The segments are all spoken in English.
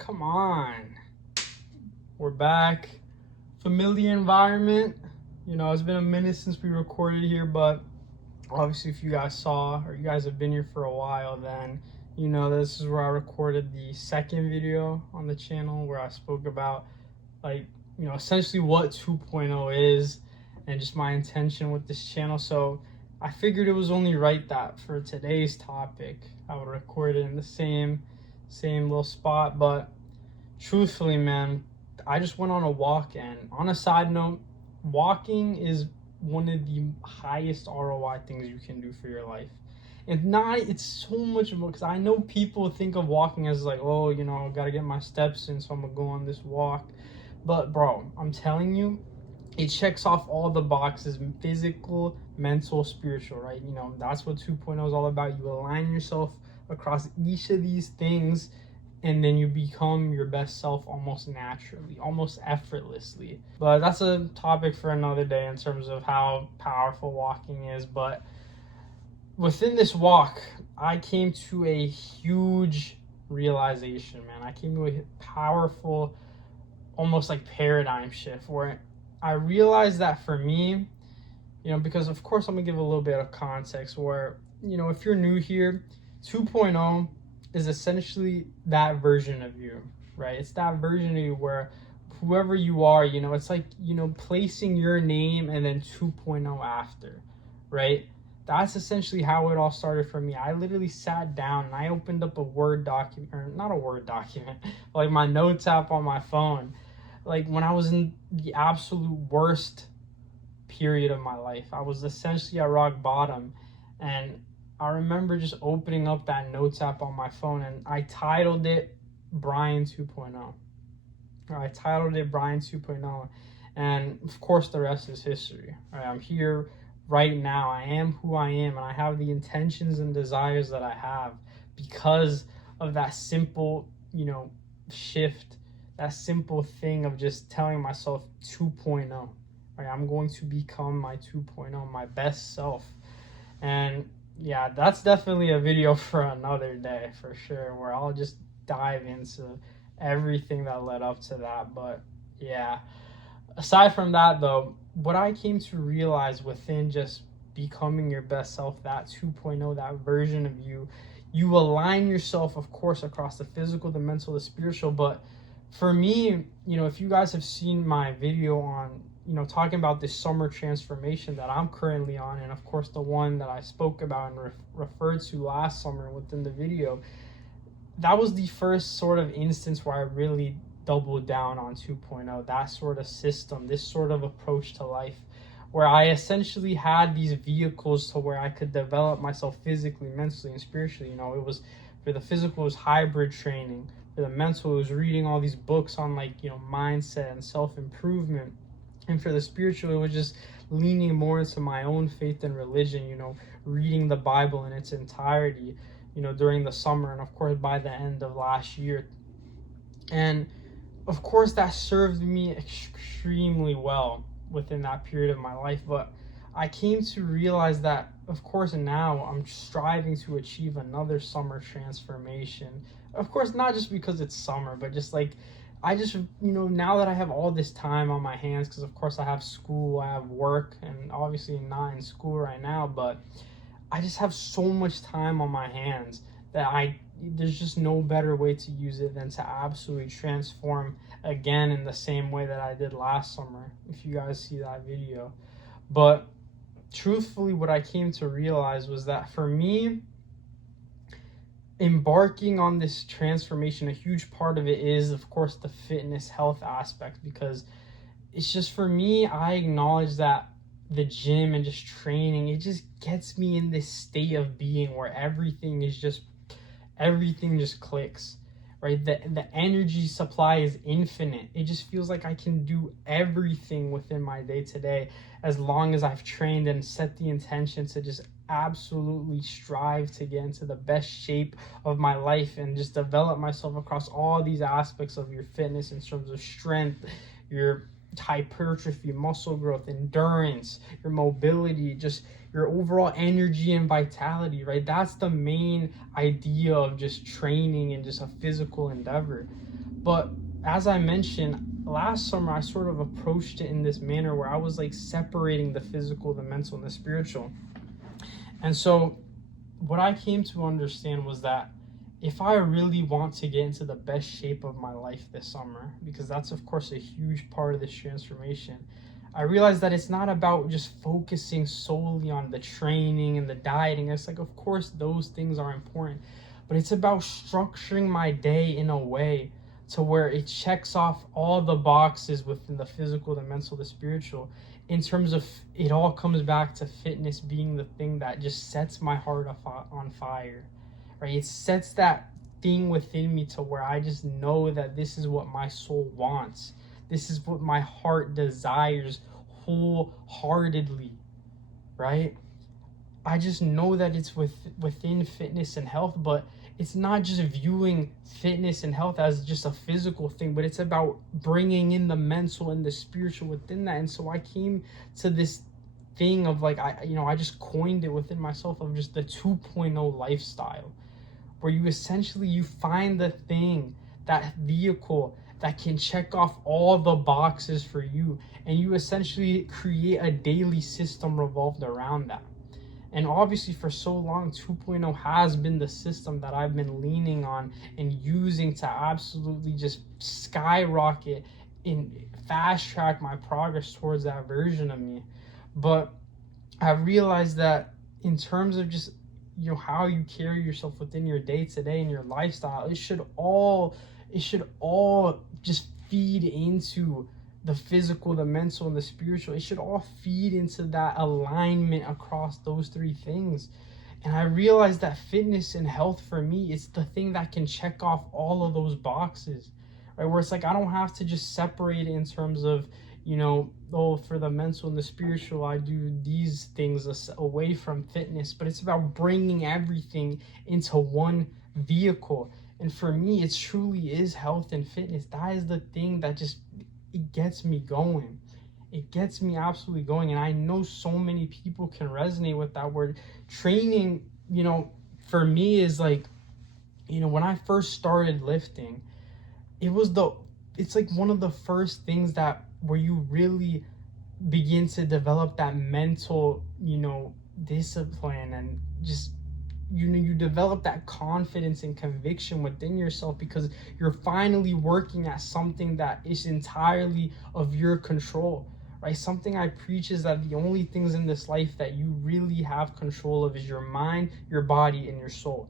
Come on. We're back. Familiar environment. It's been a minute since we recorded here, but obviously if you guys saw or you guys have been here for a while, then this is where I recorded the second video on the channel where I spoke about essentially what 2.0 is and just my intention with this channel. So I figured it was only right that for today's topic I would record it in the same little spot. But truthfully, man, I just went on a walk, and on a side note, walking is one of the highest ROI things you can do for your life. And it's so much more, because I know people think of walking as like, oh, I gotta get my steps in, so I'm gonna go on this walk. But bro, I'm telling you, it checks off all the boxes: physical, mental, spiritual, right? That's what 2.0 is all about. You align yourself across each of these things, and then you become your best self almost naturally, almost effortlessly. But that's a topic for another day in terms of how powerful walking is. But within this walk, I came to a huge realization, man. I came to a powerful, almost like paradigm shift, where I realized that for me, because of course I'm gonna give a little bit of context where, if you're new here, 2.0 is essentially that version of you, right? It's that version of you where whoever you are, it's like, placing your name and then 2.0 after, right? That's essentially how it all started for me. I literally sat down and I opened up a Word document, or not a Word document, like my notes app on my phone. Like when I was in the absolute worst period of my life, I was essentially at rock bottom, and I remember just opening up that notes app on my phone, and I titled it Brian 2.0. I titled it Brian 2.0, and of course the rest is history. Right? I'm here right now. I am who I am, and I have the intentions and desires that I have because of that simple, shift, that simple thing of just telling myself 2.0. Right? I'm going to become my 2.0, my best self. And yeah, that's definitely a video for another day for sure, where I'll just dive into everything that led up to that. But yeah, aside from that though, what I came to realize within just becoming your best self, that 2.0, that version of you, you align yourself, of course, across the physical, the mental, the spiritual. But for me, if you guys have seen my video on talking about this summer transformation that I'm currently on, and of course the one that I spoke about and referred to last summer within the video, that was the first sort of instance where I really doubled down on 2.0, that sort of system, this sort of approach to life, where I essentially had these vehicles to where I could develop myself physically, mentally, and spiritually. It was, for the physical, it was hybrid training. For the mental, it was reading all these books on mindset and self-improvement. And for the spiritual, it was just leaning more into my own faith and religion, reading the Bible in its entirety, during the summer, and of course by the end of last year. And of course that served me extremely well within that period of my life. But I came to realize that, of course, now I'm striving to achieve another summer transformation. Of course, not just because it's summer, but just I just, now that I have all this time on my hands, because of course I have school, I have work, and obviously not in school right now, but I just have so much time on my hands that there's just no better way to use it than to absolutely transform again in the same way that I did last summer, if you guys see that video. But truthfully, what I came to realize was that for me, embarking on this transformation, a huge part of it is, of course, the fitness health aspect, because it's just, for me, I acknowledge that the gym and just training, it just gets me in this state of being where everything just clicks, right? The energy supply is infinite. It just feels like I can do everything within my day to day as long as I've trained and set the intention to just absolutely strive to get into the best shape of my life and just develop myself across all these aspects of your fitness in terms of strength, your hypertrophy, muscle growth, endurance, your mobility, just your overall energy and vitality, right? That's the main idea of just training and just a physical endeavor. But as I mentioned, last summer I sort of approached it in this manner where I was like separating the physical, the mental, and the spiritual. And so what I came to understand was that if I really want to get into the best shape of my life this summer, because that's of course a huge part of this transformation, I realized that it's not about just focusing solely on the training and the dieting. It's like, of course, those things are important, but it's about structuring my day in a way to where it checks off all the boxes within the physical, the mental, the spiritual. In terms of, it all comes back to fitness being the thing that just sets my heart on fire, right? It sets that thing within me to where I just know that this is what my soul wants. This is what my heart desires wholeheartedly, right? I just know that it's within fitness and health, but it's not just viewing fitness and health as just a physical thing, but it's about bringing in the mental and the spiritual within that. And so I came to this thing of like, I just coined it within myself of just the 2.0 lifestyle, where you find the thing, that vehicle that can check off all the boxes for you, and you essentially create a daily system revolved around that. And obviously for so long, 2.0 has been the system that I've been leaning on and using to absolutely just skyrocket and fast track my progress towards that version of me. But I realized that in terms of just how you carry yourself within your day to day and your lifestyle, it should all just feed into the physical, the mental, and the spiritual. It should all feed into that alignment across those three things. And I realized that fitness and health for me, it's the thing that can check off all of those boxes, right? Where it's like I don't have to just separate it in terms of, for the mental and the spiritual, I do these things away from fitness, but it's about bringing everything into one vehicle. And for me, it truly is health and fitness. That is the thing that it gets me going. It gets me absolutely going. And I know so many people can resonate with that word. Training, for me is like, when I first started lifting, it's like one of the first things where you really begin to develop that mental, discipline, and just, you develop that confidence and conviction within yourself because you're finally working at something that is entirely of your control, right? Something I preach is that the only things in this life that you really have control of is your mind, your body, and your soul.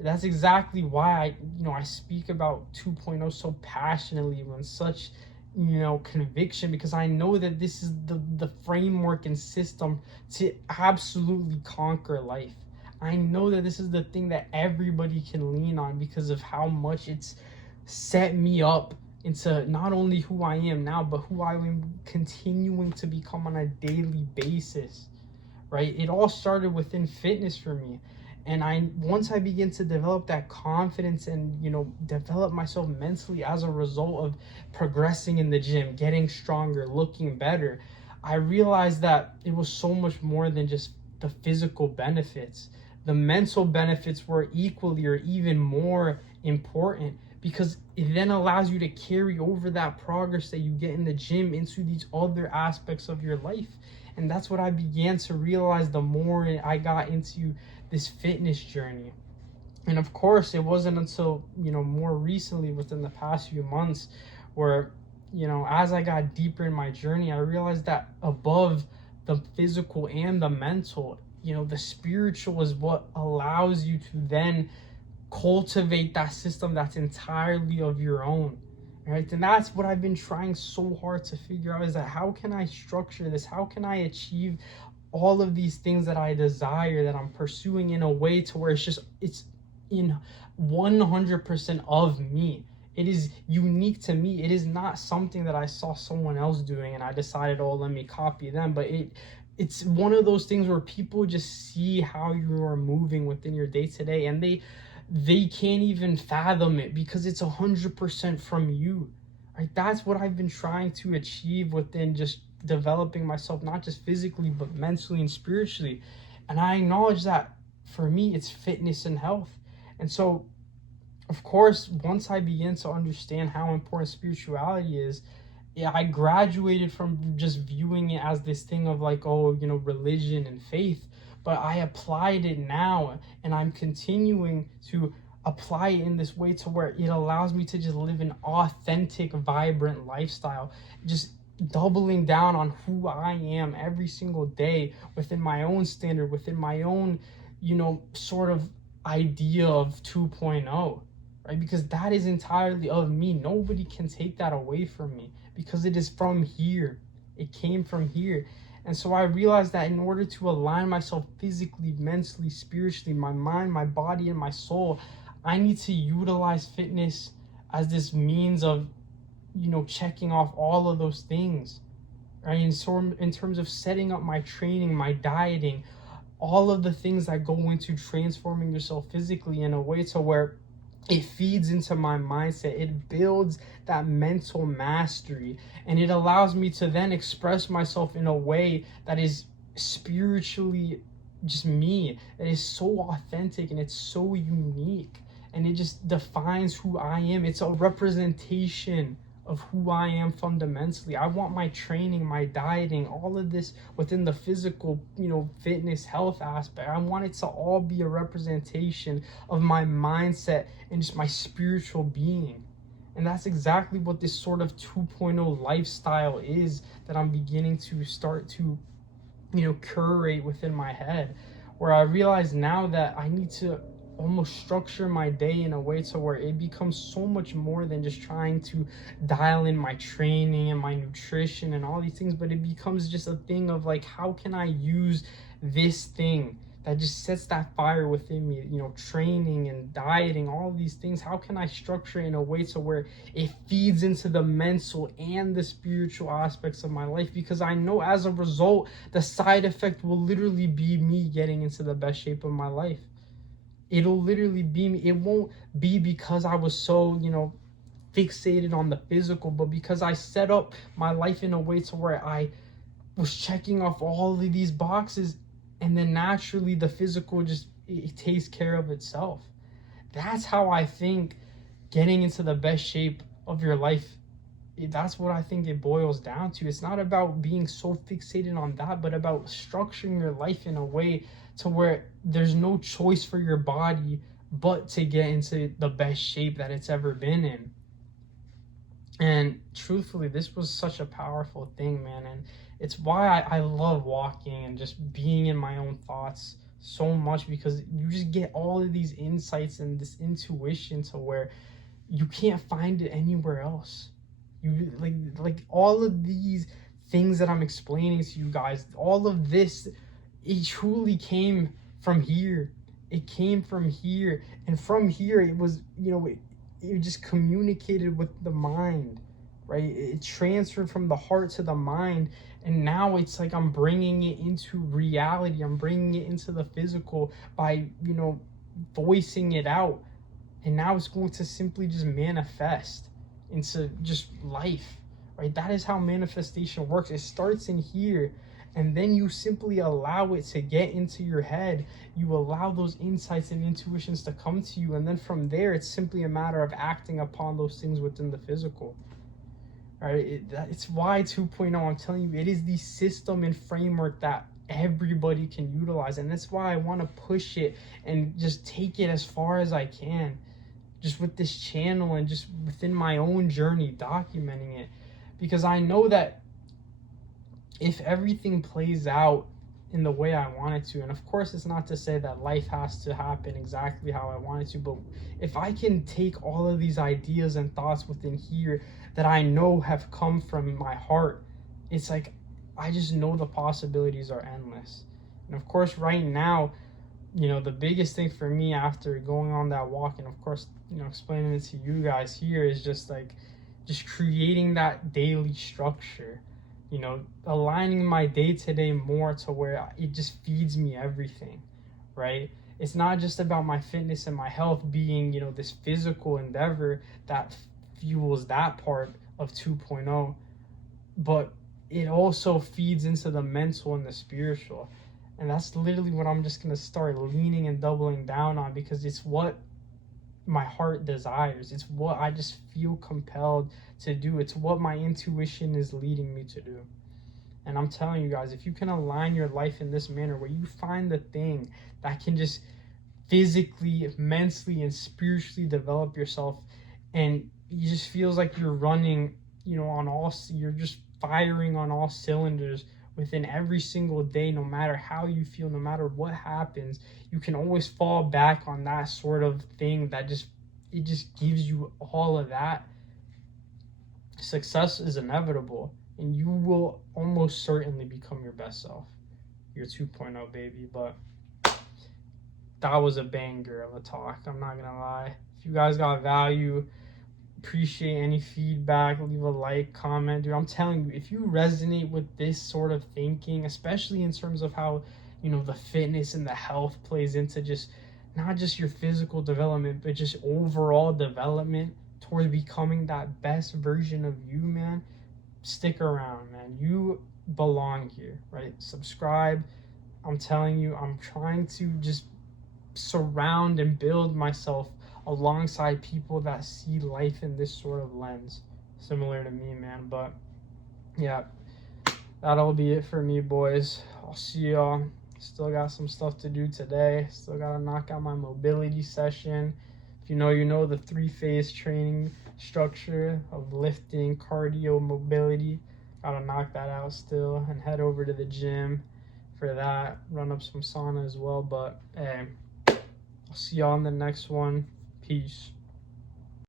That's exactly why I speak about 2.0 so passionately with such conviction, because I know that this is the framework and system to absolutely conquer life. I know that this is the thing that everybody can lean on because of how much it's set me up into not only who I am now, but who I am continuing to become on a daily basis, right? It all started within fitness for me. And once I begin to develop that confidence and, develop myself mentally as a result of progressing in the gym, getting stronger, looking better, I realized that it was so much more than just the physical benefits. The mental benefits were equally or even more important, because it then allows you to carry over that progress that you get in the gym into these other aspects of your life. And that's what I began to realize the more I got into this fitness journey. And of course, it wasn't until, more recently, within the past few months, where, as I got deeper in my journey, I realized that above the physical and the mental, the spiritual is what allows you to then cultivate that system that's entirely of your own, right? And that's what I've been trying so hard to figure out, is that how can I structure this? How can I achieve all of these things that I desire, that I'm pursuing, in a way to where it's in 100% of me. It is unique to me. It is not something that I saw someone else doing and I decided, oh, let me copy them. But it's one of those things where people just see how you are moving within your day to day, and they can't even fathom it because it's 100% from you, right? That's what I've been trying to achieve within just developing myself, not just physically, but mentally and spiritually. And I acknowledge that for me, it's fitness and health. And so of course, once I began to understand how important spirituality is, yeah, I graduated from just viewing it as this thing of like, oh, religion and faith, but I applied it now, and I'm continuing to apply it in this way to where it allows me to just live an authentic, vibrant lifestyle, just doubling down on who I am every single day within my own standard, within my own, sort of idea of 2.0, right? Because that is entirely of me. Nobody can take that away from me because it is from here. It came from here. And so I realized that in order to align myself physically, mentally, spiritually, my mind, my body, and my soul, I need to utilize fitness as this means of, checking off all of those things, right? In terms of setting up my training, my dieting, all of the things that go into transforming yourself physically in a way to where it feeds into my mindset. It builds that mental mastery, and it allows me to then express myself in a way that is spiritually just me, that is so authentic and it's so unique, and it just defines who I am. It's a representation of who I am fundamentally. I want my training, my dieting, all of this within the physical, fitness, health aspect. I want it to all be a representation of my mindset and just my spiritual being. And that's exactly what this sort of 2.0 lifestyle is that I'm beginning to start to, curate within my head, where I realize now that I need to almost structure my day in a way to where it becomes so much more than just trying to dial in my training and my nutrition and all these things, but it becomes just a thing of like, how can I use this thing that just sets that fire within me, training and dieting, all these things, how can I structure it in a way to where it feeds into the mental and the spiritual aspects of my life? Because I know as a result, the side effect will literally be me getting into the best shape of my life. It'll literally be me. It won't be because I was so, fixated on the physical, but because I set up my life in a way to where I was checking off all of these boxes, and then naturally the physical just, it takes care of itself. That's how I think getting into the best shape of your life, that's what I think it boils down to. It's not about being so fixated on that, but about structuring your life in a way to where there's no choice for your body but to get into the best shape that it's ever been in. And truthfully, this was such a powerful thing, man. And it's why I love walking and just being in my own thoughts so much, because you just get all of these insights and this intuition to where you can't find it anywhere else. You like all of these things that I'm explaining to you guys, all of this, it truly came from here. It came from here, and from here it was, it just communicated with the mind, right? It transferred from the heart to the mind, and now it's like I'm bringing it into reality. I'm bringing it into the physical by, voicing it out, and now it's going to simply just manifest into just life, right? That is how manifestation works. It starts in here, and then you simply allow it to get into your head. You allow those insights and intuitions to come to you, and then from there it's simply a matter of acting upon those things within the physical. All right, it's why 2.0, I'm telling you, it is the system and framework that everybody can utilize, and that's why I want to push it and just take it as far as I can, just with this channel and just within my own journey, documenting it, because I know that if everything plays out in the way I want it to, and of course it's not to say that life has to happen exactly how I want it to, but if I can take all of these ideas and thoughts within here that I know have come from my heart, it's like I just know the possibilities are endless. And of course right now, the biggest thing for me after going on that walk, and of course, explaining it to you guys here, is just creating that daily structure, aligning my day-to-day more to where it just feeds me everything, right? It's not just about my fitness and my health being, this physical endeavor that fuels that part of 2.0, but it also feeds into the mental and the spiritual. And that's literally what I'm just going to start leaning and doubling down on, because it's what my heart desires. It's what I just feel compelled to do. It's what my intuition is leading me to do. And I'm telling you guys, if you can align your life in this manner where you find the thing that can just physically, mentally, and spiritually develop yourself, and you just feels like you're running, you're just firing on all cylinders within every single day, no matter how you feel, no matter what happens, you can always fall back on that sort of thing that it just gives you all of that. Success is inevitable, and you will almost certainly become your best self, your 2.0 baby. But that was a banger of a talk, I'm not gonna lie. If you guys got value, appreciate any feedback, leave a like, comment, dude. I'm telling you, if you resonate with this sort of thinking, especially in terms of how the fitness and the health plays into just not just your physical development, but just overall development towards becoming that best version of you, man, stick around, man. You belong here, right? Subscribe. I'm telling you, I'm trying to just surround and build myself alongside people that see life in this sort of lens, similar to me, man. But yeah, that'll be it for me, boys. I'll see y'all. Still got some stuff to do today. Still gotta knock out my mobility session. If you know the 3-phase training structure of lifting, cardio, mobility. Gotta knock that out still and head over to the gym for that. Run up some sauna as well. But hey, I'll see y'all on the next one. Peace.